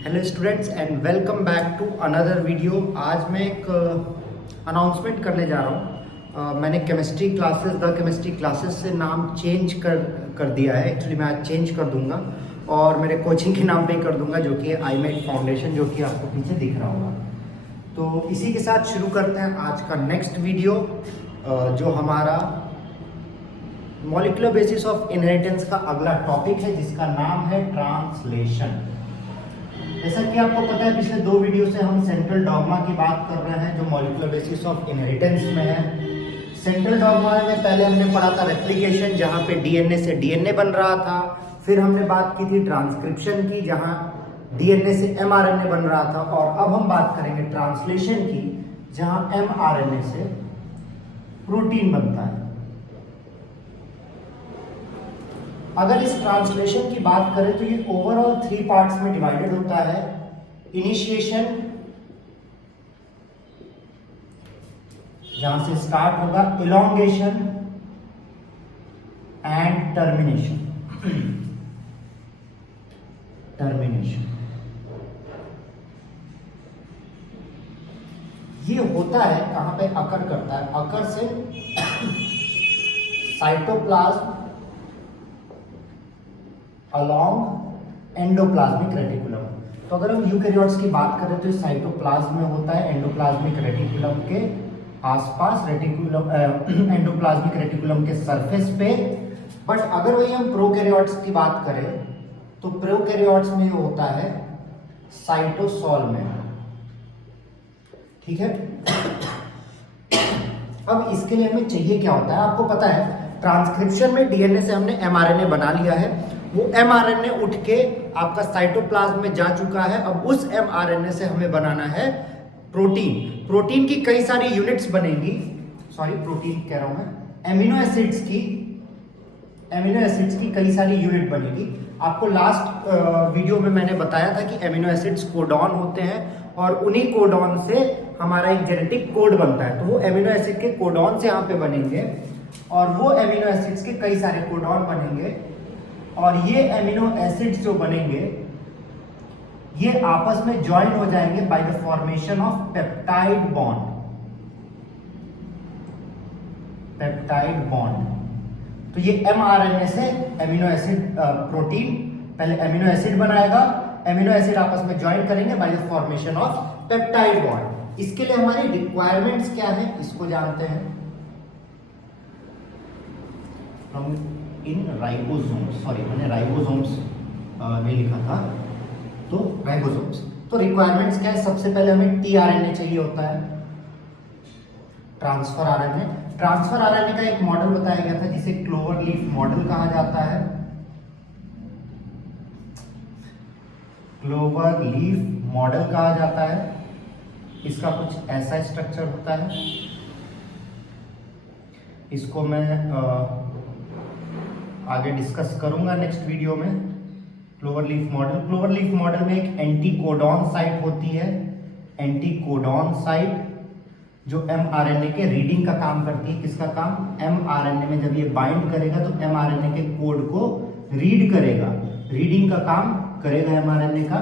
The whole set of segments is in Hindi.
Hello students and welcome back to another video. आज मैं एक अनाउंसमेंट करने जा रहा हूँ। मैंने द केमिस्ट्री क्लासेस से नाम चेंज कर दिया है। एक्चुअली मैं आज चेंज कर दूंगा और मेरे कोचिंग के नाम पे ही कर दूंगा, जो कि आईमेट फाउंडेशन, जो कि आपको पीछे दिख रहा होगा। तो इसी के साथ शुरू करते हैं आज का नेक्स्ट वीडियो, जो हमारा मॉलिक्यूलर बेसिस ऑफ इनहेरिटेंस का अगला टॉपिक है, जिसका नाम है ट्रांसलेशन। जैसा कि आपको पता है, पिछले दो वीडियो से हम सेंट्रल डॉग्मा की बात कर रहे हैं, जो मॉलिक्यूलर बेसिस ऑफ इनहेरिटेंस में है। सेंट्रल डॉग्मा में पहले हमने पढ़ा था रेप्लिकेशन, जहां पे डीएनए से डीएनए बन रहा था। फिर हमने बात की थी ट्रांसक्रिप्शन की, जहां डीएनए से एमआरएनए बन रहा था। और अब हम बात करेंगे ट्रांसलेशन की, जहां एमआरएनए से प्रोटीन बनता है। अगर इस ट्रांसलेशन की बात करें तो ये ओवरऑल 3 पार्ट्स में डिवाइडेड होता है। इनिशिएशन, जहां से स्टार्ट होगा, इलोंगेशन एंड टर्मिनेशन। ये होता है कहां पे अकर करता है? अकर से साइटोप्लाज्म अलोंग एंडोप्लाज्मिक रेटिकुलम। तो अगर हम यूकैरियोट्स की बात करें तो ये साइटोप्लाज्म में होता है, एंडोप्लाज्मिक रेटिकुलम के आसपास, एंडोप्लाज्मिक रेटिकुलम के सरफेस पे। बट अगर वही हम प्रोकैरियोट्स की बात करें तो प्रोकैरियोट्स में होता है साइटोसॉल में। ठीक है। अब इसके लिए हमें चाहिए क्या होता है, आपको पता है, ट्रांसक्रिप्शन में डीएनए से हमने एमआरएनए बना लिया है। वो एमआरएनए उठ के आपका साइटोप्लाज्म में जा चुका है। अब उस एमआरएनए से हमें बनाना है प्रोटीन। प्रोटीन की कई सारी यूनिट्स बनेंगी, प्रोटीन कह रहा हूं मैं, एमिनो एसिड्स की कई सारी यूनिट बनेगी। आपको लास्ट वीडियो में मैंने बताया था कि एमिनो एसिड्स कोडॉन होते हैं और उन्हीं कोडॉन से हमारा एक जेनेटिक कोड बनता है। तो वो एमिनो एसिड के कोडॉन से यहाँ पे बनेंगे और वो एमिनो एसिड्स के कई सारे कोडॉन बनेंगे। और ये एमिनो एसिड्स जो बनेंगे, ये आपस में ज्वाइन हो जाएंगे by the formation of peptide bond. तो ये एमआरएनए से एमिनो एसिड प्रोटीन, पहले एमिनो एसिड बनाएगा, एमिनो एसिड आपस में ज्वाइन करेंगे by the formation of peptide bond. इसके लिए हमारी रिक्वायरमेंट्स क्या है, इसको जानते हैं। इन राइबोसोम्स, मैंने राइबोसोम्स नहीं लिखा था, तो राइबोसोम्स। तो रिक्वायरमेंट्स क्या है? सबसे पहले हमें टीआरएनए चाहिए होता है, ट्रांसफर आरएनए। ट्रांसफर आरएनए का एक मॉडल बताया गया था जिसे क्लोवर लीफ मॉडल कहा जाता है। क्लोवर लीफ मॉडल कहा जाता है। इसका कुछ ऐसा स्ट्रक्चर होता है। इसको मैं आगे डिस्कस करूंगा नेक्स्ट वीडियो में। क्लोवर लीफ मॉडल में एक एंटीकोडॉन साइट होती है, एंटीकोडॉन साइट, जो एमआरएनए के रीडिंग का काम करती है। किसका काम? एमआरएनए में जब ये बाइंड करेगा तो एमआरएनए के कोड को रीड करेगा, रीडिंग का काम करेगा एमआरएनए का।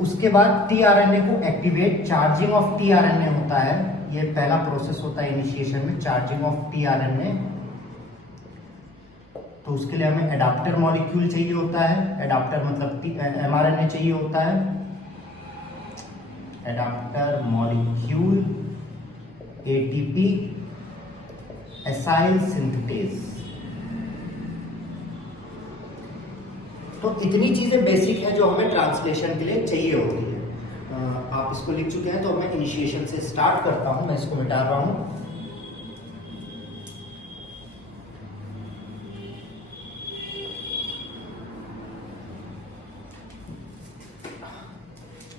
उसके बाद टीआरएनए को एक्टिवेट, चार्जिंग ऑफ टीआरएनए होता है। ये पहला प्रोसेस होता है इनिशिएशन में, चार्जिंग ऑफ टीआरएनए। तो उसके लिए हमें एडाप्टर मॉलिक्यूल चाहिए होता है। एडाप्टर मतलब एमआरएनए चाहिए होता है। Adapter molecule, ATP, acyl synthetase. तो इतनी चीजें बेसिक है जो हमें ट्रांसलेशन के लिए चाहिए होती है। आप इसको लिख चुके हैं, तो मैं इनिशिएशन से स्टार्ट करता हूं। मैं इसको मिटा रहा हूं।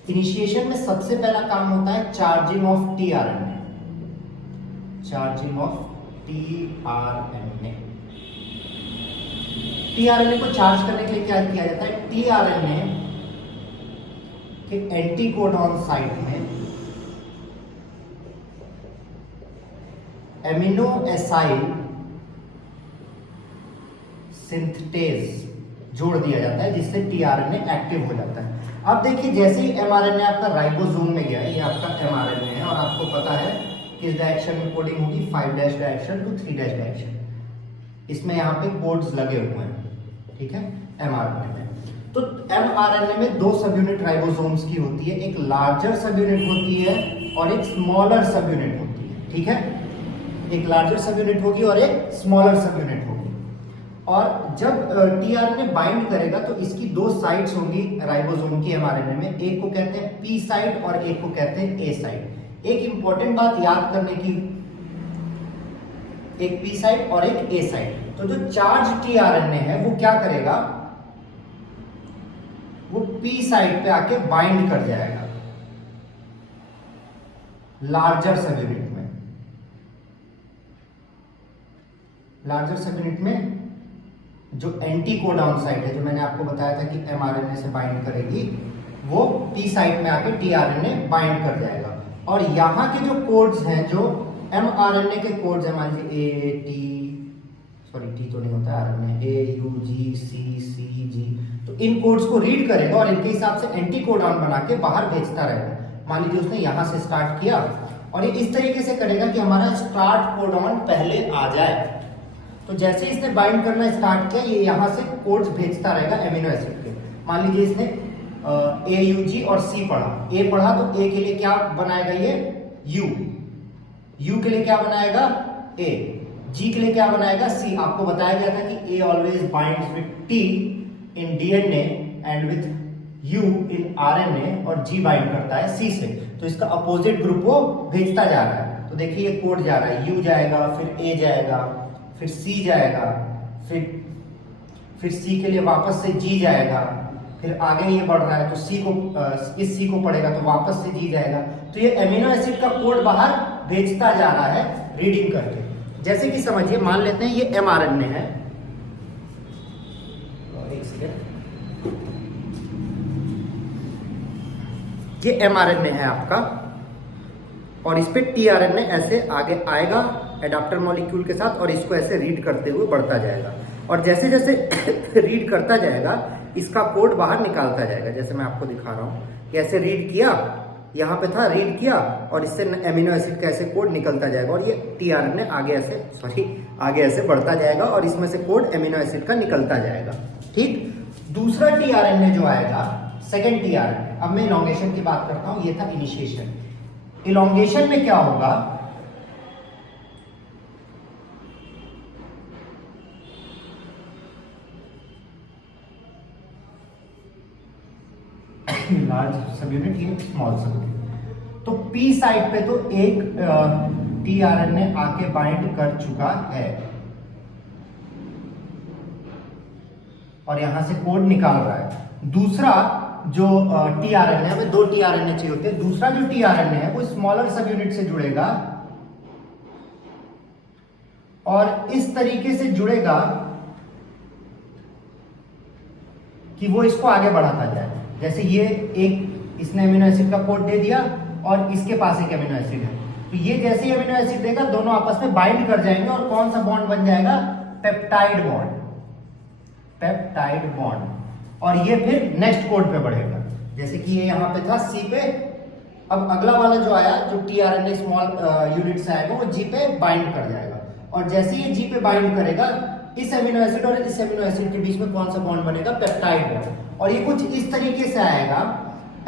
इनिशिएशन में सबसे पहला काम होता है चार्जिंग ऑफ टीआरएनए। टीआरएनए को चार्ज करने के लिए क्या किया जाता है? टीआरएनए के एंटीकोडॉन साइट में एमिनो एसाइल सिंथेटेज जोड़ दिया जाता है, जिससे टीआरएनए एक्टिव हो जाता है। अब देखिए जैसे ही एमआरएनए आपका राइबोसोम में गया, ये आपका एमआरएनए है और आपको पता है किस डायरेक्शन में कोडिंग होगी, 5' डायरेक्शन टू 3' डायरेक्शन। इसमें यहाँ पे कोड्स लगे हुए हैं, ठीक है, एमआरएनए में। तो एमआरएनए में दो सब यूनिट राइबोसोम्स की होती है, एक लार्जर सब यूनिट होती है और एक स्मॉलर सब यूनिट होती है, ठीक है। एक लार्जर सब यूनिट होगी और एक स्मॉलर सब यूनिट होगी। और जब टीआरएनए बाइंड करेगा तो इसकी दो साइड्स होंगी राइबोसोम की एमआरएनए में, एक को कहते हैं पी साइड और एक को कहते हैं ए साइड। एक इंपॉर्टेंट बात याद करने की, एक पी साइड और एक ए साइड। तो जो चार्ज टीआरएनए है वो क्या करेगा, वो पी साइड पे आके बाइंड कर जाएगा लार्जर सब यूनिट में। लार्जर सब यूनिट में जो एंटी कोडॉन साइट है, जो मैंने आपको बताया था कि एमआरएनए से बाइंड करेगी, वो पी साइट में आके टीआरएनए बाइंड कर जाएगा। और यहाँ के जो कोड्स हैं, जो एमआरएनए के कोड्स हैं, मान लीजिए ए टी, सॉरी टी तो नहीं होता है आरएनए, ए यू जी सी सी जी, तो इन कोड्स को रीड करेगा और इनके हिसाब से एंटी कोडॉन बना के बाहर भेजता रहेगा। मान लीजिए उसने यहां से स्टार्ट किया और ये इस तरीके से करेगा कि हमारा स्टार्ट कोडॉन पहले आ जाए। तो जैसे इसने बाइंड करना स्टार्ट किया, ये यहां से कोड्स भेजता रहेगा एमिनो एसिड के। मान लीजिए इसने ए यू जी और सी पढ़ा, ए पढ़ा तो ए के लिए क्या बनाएगा, ये यू, यू के लिए क्या बनाएगा, ए, जी के लिए क्या बनाएगा, सी। आपको बताया गया था कि A always binds with T in DNA and with U in RNA, और जी बाइंड करता है सी से। तो इसका अपोजिट ग्रुप वो भेजता जा रहा है। तो देखिए ये कोड जा रहा है, यू जाएगा, फिर ए जाएगा, फिर सी जाएगा, फिर सी के लिए वापस से जी जाएगा, फिर आगे ये बढ़ रहा है तो सी को, इस सी को पढ़ेगा तो वापस से जी जाएगा। तो ये एमिनो एसिड का कोड बाहर भेजता जा रहा है रीडिंग करके। जैसे कि समझिए, मान लेते हैं ये एमआरएनए है, एक सेकेंड, ये एमआरएनए है आपका और इस पे टीआरएनए ऐसे आगे आएगा एडाप्टर मॉलिक्यूल के साथ और इसको ऐसे रीड करते हुए बढ़ता जाएगा। और जैसे जैसे रीड करता जाएगा इसका कोड बाहर निकालता जाएगा। जैसे मैं आपको दिखा रहा हूं, कैसे रीड किया, यहाँ पे था, रीड किया और इससे एमिनो एसिड का ऐसे कोड निकलता जाएगा और ये टीआरएनए आगे ऐसे बढ़ता जाएगा और इसमें से कोड एमिनो एसिड का निकलता जाएगा, ठीक। दूसरा टीआरएनए जो आएगा, सेकेंड टीआरएनए, अब मैं इलॉन्गेशन की बात करता हूं, ये था इनिशिएशन। इलॉन्गेशन में क्या होगा, लार्ज सब यूनिट, ये स्मॉल सब यूनिट। तो पी साइड पे तो एक टीआरएनए आके बाइंड कर चुका है और यहां से कोड निकाल रहा है। दूसरा जो टीआरएनए है, दो टीआरएनए चाहिए होते हैं। दूसरा जो टीआरएनए है वो स्मॉलर सब यूनिट से जुड़ेगा और इस तरीके से जुड़ेगा कि वो इसको आगे बढ़ाता जाए। जैसे ये एक, इसने एमिनो एसिड का कोड दे दिया और इसके पास एक एमिनो एसिड है, तो ये जैसे ही एमिनो एसिड देगा दोनों आपस में बाइंड कर जाएंगे और कौन सा बॉन्ड बन जाएगा, पेप्टाइड बॉन्ड, पेप्टाइड बॉन्ड। और ये फिर नेक्स्ट कोड पे बढ़ेगा। जैसे कि ये यहाँ पे था सी पे, अब अगला वाला जो आया, जो टीआरएनए स्मॉल यूनिट से आएगा, वो जी पे बाइंड कर जाएगा और जैसे ये जी पे बाइंड करेगा, इस एमिनो एसिड और इस एमिनो एसिड के बीच में कौन सा बॉन्ड बनेगा, पेप्टाइड बॉन्ड। और ये कुछ इस तरीके से आएगा,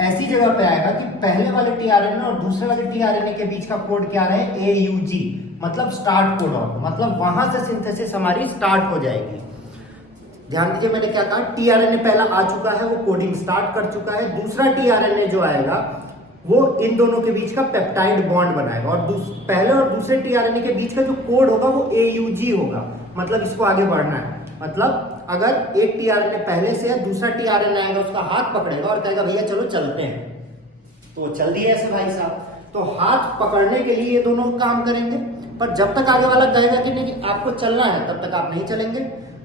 ऐसी जगह पे आएगा कि पहले वाले टीआरएनए और दूसरे वाले टीआरएनए के बीच का कोड क्या रहे, AUG, मतलब स्टार्ट कोडॉन, मतलब वहां से सिंथेसिस हमारी स्टार्ट हो जाएगी। ध्यान दीजिए मैंने क्या कहा, टीआरएनए पहला आ चुका है, वो कोडिंग स्टार्ट कर चुका है। दूसरा टीआरएनए जो आएगा वो इन दोनों के बीच का पेप्टाइड बॉन्ड बनाएगा और पहले और दूसरे टीआरएनए के बीच का जो कोड होगा वो AUG होगा, मतलब इसको आगे बढ़ना है। मतलब अगर एक टीआरएनए पहले से है, दूसरा टीआरएनए आएगा, उसका हाथ पकड़ेगा और कहेगा भैया चलो चलते हैं, तो चल दिए ऐसे भाई साहब। तो हाथ पकड़ने के लिए ये दोनों काम करेंगे, पर जब तक आगे वाला कहेगा कि नहीं आपको चलना है तब तक आप नहीं चलेंगे।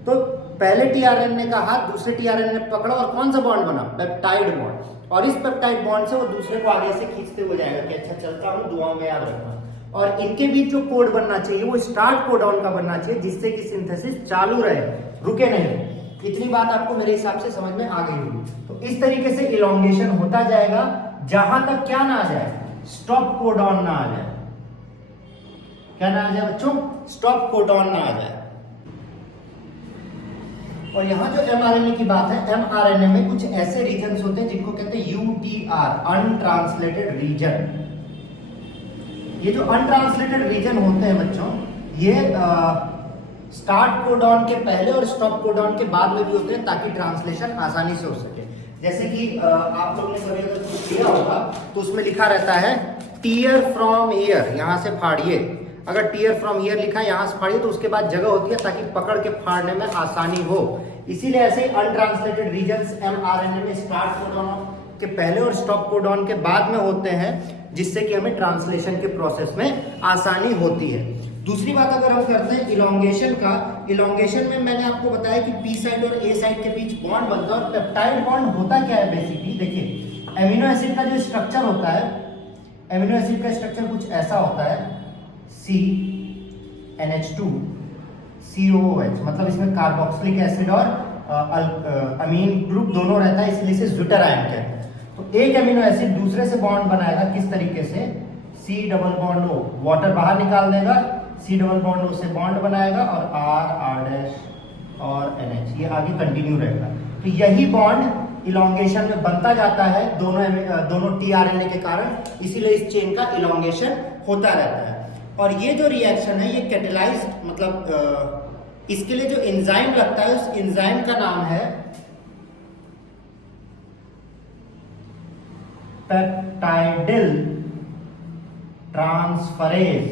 तो पहले टीआरएनए का हाथ दूसरे टीआरएनए ने पकड़ा और कौन सा बॉन्ड बना, पेप्टाइड बॉन्ड। और इस पेप्टाइड बॉन्ड से वो दूसरे को आगे से खींचते हुए जाएगा कि अच्छा चलता हूं, दुआओं में याद रखना। और इनके बीच जो कोड बनना चाहिए वो स्टार्ट कोडॉन का बनना चाहिए, जिससे कि सिंथेसिस चालू रहे, रुके नहीं। इतनी बात आपको मेरे हिसाब से समझ में आ गई होगी। तो इस तरीके से इलोंगेशन होता जाएगा जहां तक क्या ना आ जाए, स्टॉप कोडॉन ना आ जाए। क्या ना आ जाए बच्चों? स्टॉप कोडॉन ना आ जाए। और यहां जो mRNA की बात है, mRNA में कुछ ऐसे रीजन्स होते हैं जिनको कहते हैं UTR, अनट्रांसलेटेड रीजन। ये जो अनट्रांसलेटेड रीजन होते हैं बच्चों, ये स्टार्ट कोडॉन के पहले और स्टॉप कोडॉन के बाद में भी होते हैं, ताकि ट्रांसलेशन आसानी से हो सके। जैसे कि आप लोग ने कभी अगर कुछ किया होगा तो उसमें लिखा रहता है टीयर फ्रॉम ईयर, यहां से फाड़िए। अगर टीयर फ्रॉम ईयर लिखा है यहां से फाड़िए तो उसके बाद जगह होती है ताकि पकड़ के फाड़ने में आसानी हो। इसीलिए ऐसे अनट्रांसलेटेड रीजन्स mRNA में स्टार्ट कोडॉन के पहले और स्टॉप कोडॉन के बाद में होते हैं, जिससे कि हमें ट्रांसलेशन के प्रोसेस में आसानी होती है। दूसरी बात अगर हम करते हैं इलोंगेशन का, इलोंगेशन में मैंने आपको बताया कि पी साइड और ए साइड के बीच बॉन्ड बनता है। और पेप्टाइड बॉन्ड होता क्या है बेसिकली, देखिए एमिनो एसिड का जो स्ट्रक्चर होता है, एमिनो एसिड का स्ट्रक्चर कुछ ऐसा होता है, CNH2 COOH, मतलब इसमें कार्बोक्सिलिक एसिड और अमीन ग्रुप दोनों रहता है, इसलिए इसे ज्विटर आयन कहते हैं। तो एक एमिनो एसिड दूसरे से बॉन्ड बनाएगा किस तरीके से, C double bond O, water बाहर निकाल देगा, C डबल बॉन्ड O से बॉन्ड बनाएगा और R डैश और NH, ये आगे कंटिन्यू रहेगा। तो यही बॉन्ड इलोंगेशन में बनता जाता है दोनों tRNA के कारण, इसीलिए इस चेन का इलोंगेशन होता रहता है। और ये जो रिएक्शन है ये कैटेलाइज, मतलब इसके लिए जो एंजाइम लगता है उस एंजाइम का नाम है पेप्टाइडिल ट्रांसफरेज।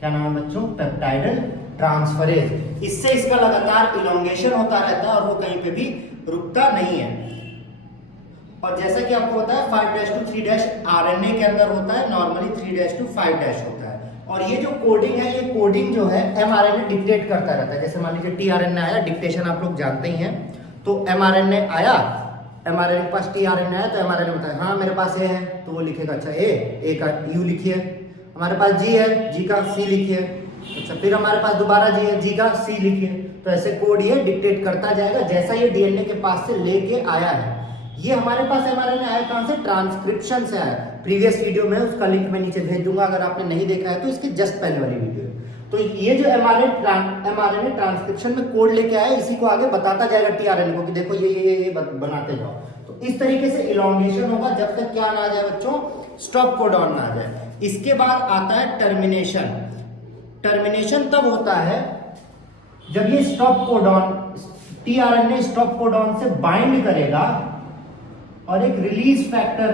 क्या नाम है बच्चों? Peptidyl transferase. इससे इसका लगातार इलोंगेशन होता रहता है और वो कहीं पे भी रुकता नहीं है। और जैसा कि आपको पता है 5' to 3' RNA के अंदर होता है, नॉर्मली 3' to 5' होता है। और ये जो कोडिंग है, ये कोडिंग जो है mRNA डिक्टेट करता रहता है। जैसे मान लीजिए tRNA आया, डिक्टेशन आप लोग जानते ही हैं। तो mRNA आया, mRNA के पास tRNA आया तो mRNA बताया हाँ मेरे पास A है, तो वो लिखेगा अच्छा A का U लिखिए। हमारे पास G है, G का C लिखिए। अच्छा फिर हमारे पास दोबारा G है, G का C लिखिए। तो ऐसे कोड ये डिक्टेट करता जाएगा जैसा ये DNA के पास से लेके आया है। ये हमारे पास mRNA आया कहां से? ट्रांसक्रिप्शन से आया। प्रीवियस वीडियो में उसका लिंक मैं नीचे भेज दूंगा, अगर आपने नहीं देखा है तो इसकी जस्ट पहले वाली वीडियो। तो ये जो mRNA ट्रांसक्रिप्शन में कोड लेके आया, इसी को आगे बताता जाएगा tRNA को कि देखो ये बनाते जाओ। तो इस तरीके से इलोंगेशन होगा जब तक क्या ना आ जाए बच्चों, स्टॉप कोडॉन ना आ जाए। इसके बाद आता है टर्मिनेशन। टर्मिनेशन तब होता है जब ये stop codon, tRNA stop codon से बाइंड करेगा और एक रिलीज फैक्टर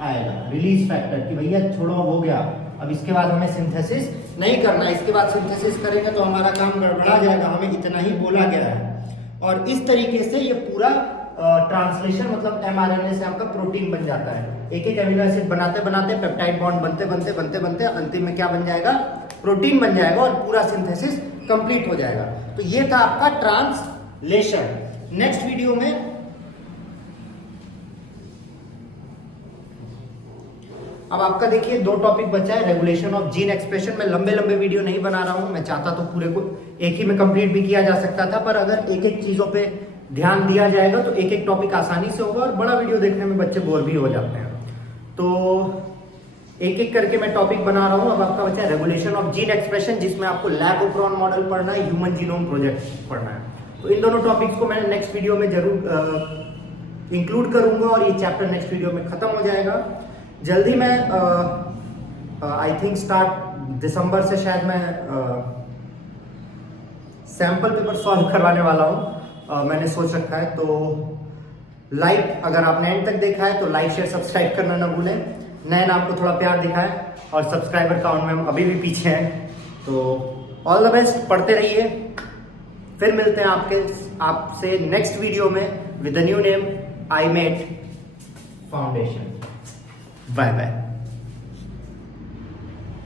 आएगा, रिलीज फैक्टर कि भैया छोड़ो हो गया, अब इसके बाद हमें सिंथेसिस नहीं करना। इसके बाद सिंथेसिस करेंगे तो हमारा काम गड़बड़ा जाएगा, हमें इतना ही बोला गया है। और इस तरीके से ये पूरा ट्रांसलेशन, मतलब mRNA से आपका प्रोटीन बन जाता है। एक एक एमिनो एसिड बनाते बनाते पेप्टाइड बॉन्ड बनते अंतिम में क्या बन जाएगा? प्रोटीन बन जाएगा और पूरा सिंथेसिस कंप्लीट हो जाएगा। तो ये था आपका ट्रांसलेशन। नेक्स्ट वीडियो में अब आपका देखिए 2 टॉपिक बचा है, रेगुलेशन ऑफ जीन एक्सप्रेशन। मैं लंबे वीडियो नहीं बना रहा हूं, मैं चाहता तो पूरे को एक ही में कंप्लीट भी किया जा सकता था, पर अगर एक एक चीजों पे ध्यान दिया जाएगा तो एक एक टॉपिक आसानी से होगा और बड़ा वीडियो देखने में बच्चे बोर भी हो जाते हैं। तो एक एक करके मैं टॉपिक बना रहा हूं। अब आपका बचा है रेगुलेशन ऑफ जीन एक्सप्रेशन, जिसमें आपको लैब ओपरॉन मॉडल पढ़ना है, ह्यूमन जीनोम प्रोजेक्ट पढ़ना है। तो इन दोनों टॉपिक्स को मैं नेक्स्ट वीडियो में जरूर इंक्लूड करूंगा और ये चैप्टर नेक्स्ट वीडियो में खत्म हो जाएगा। जल्दी मैं आई थिंक स्टार्ट दिसंबर से शायद मैं सैंपल पेपर सॉल्व करवाने वाला हूं, मैंने सोच रखा है। तो लाइक, अगर आपने एंड तक देखा है तो लाइक शेयर सब्सक्राइब करना ना भूलें। नए नाम को थोड़ा प्यार दिखाएं और सब्सक्राइबर काउंट में हम अभी भी पीछे हैं। तो ऑल द बेस्ट, पढ़ते रहिए। फिर मिलते हैं आपसे नेक्स्ट वीडियो में with the new name iMate foundation. Bye bye.